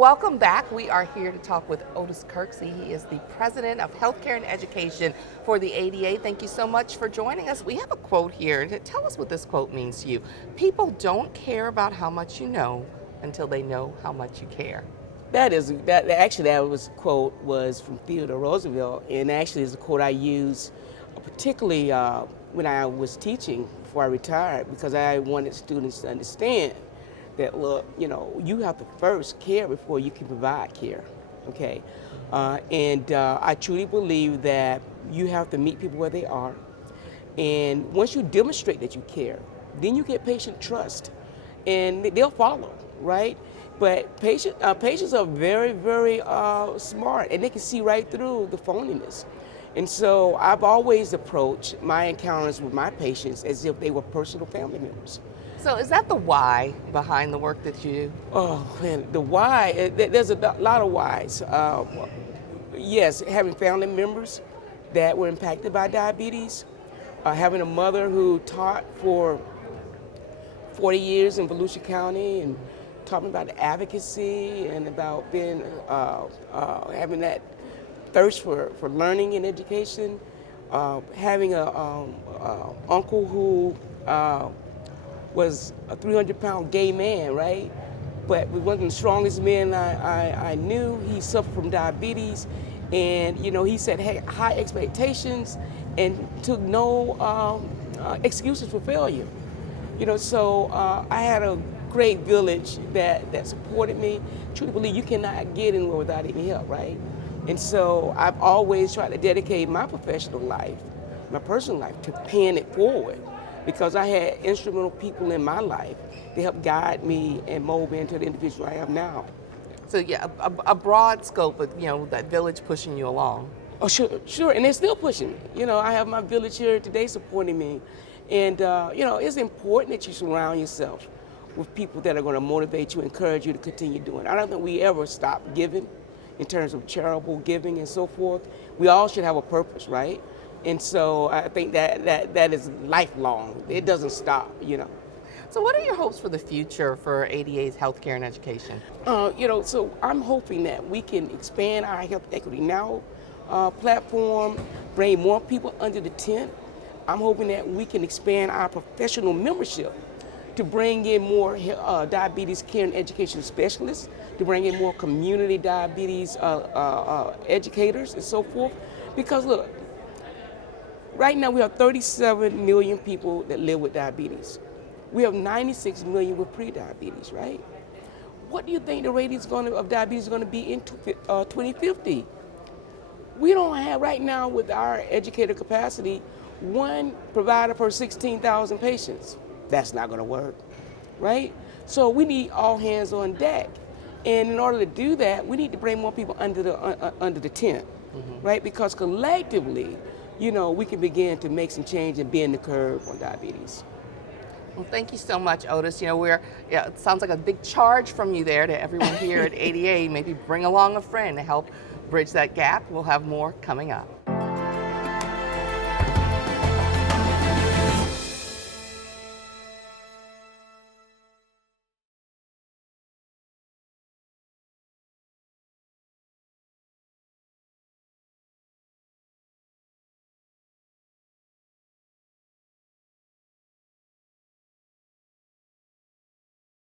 welcome back. We are here to talk with Otis Kirksey. He is the president of healthcare and education for the ADA. Thank you so much for joining us. We have a quote here. Tell us what this quote means to you. People don't care about how much you know until they know how much you care. That was quote was from Theodore Roosevelt, and actually is a quote I use particularly when I was teaching before I retired, because I wanted students to understand that, look, you have to first care before you can provide care, okay? I truly believe that you have to meet people where they are, and once you demonstrate that you care, then you get patient trust, and they'll follow, right? But patients are very, very smart, and they can see right through the phoniness. And so I've always approached my encounters with my patients as if they were personal family members. So is that the why behind the work that you do? Oh, man, the why, there's a lot of whys. Yes, having family members that were impacted by diabetes, having a mother who taught for 40 years in Volusia County and talking about advocacy and about being, having that thirst for learning and education, having a uncle who was a 300-pound gay man, right? But he wasn't the strongest man I knew. He suffered from diabetes, and he set high expectations and took no excuses for failure. So I had a great village that supported me. Truly believe you cannot get anywhere without any help, right? And so I've always tried to dedicate my professional life, my personal life, to paying it forward, because I had instrumental people in my life to help guide me and mold me into the individual I am now. So yeah, a broad scope of that village pushing you along. Oh, sure, and they're still pushing me. I have my village here today supporting me, and it's important that you surround yourself with people that are going to motivate you, encourage you to continue doing. I don't think we ever stop giving in terms of charitable giving and so forth. We all should have a purpose, right? And so I think that is lifelong. It doesn't stop, So what are your hopes for the future for ADA's healthcare and education? So I'm hoping that we can expand our Health Equity Now platform, bring more people under the tent. I'm hoping that we can expand our professional membership to bring in more diabetes care and education specialists, to bring in more community diabetes educators and so forth. Because look, right now we have 37 million people that live with diabetes. We have 96 million with pre-diabetes, right? What do you think the rate of diabetes is going to be in 2050? We don't have right now, with our educator capacity, one provider per 16,000 patients. That's not going to work, right? So we need all hands on deck. And in order to do that, we need to bring more people under the tent, right? Because collectively, we can begin to make some change and bend the curve on diabetes. Well, thank you so much, Otis. It sounds like a big charge from you there to everyone here at ADA. Maybe bring along a friend to help bridge that gap. We'll have more coming up.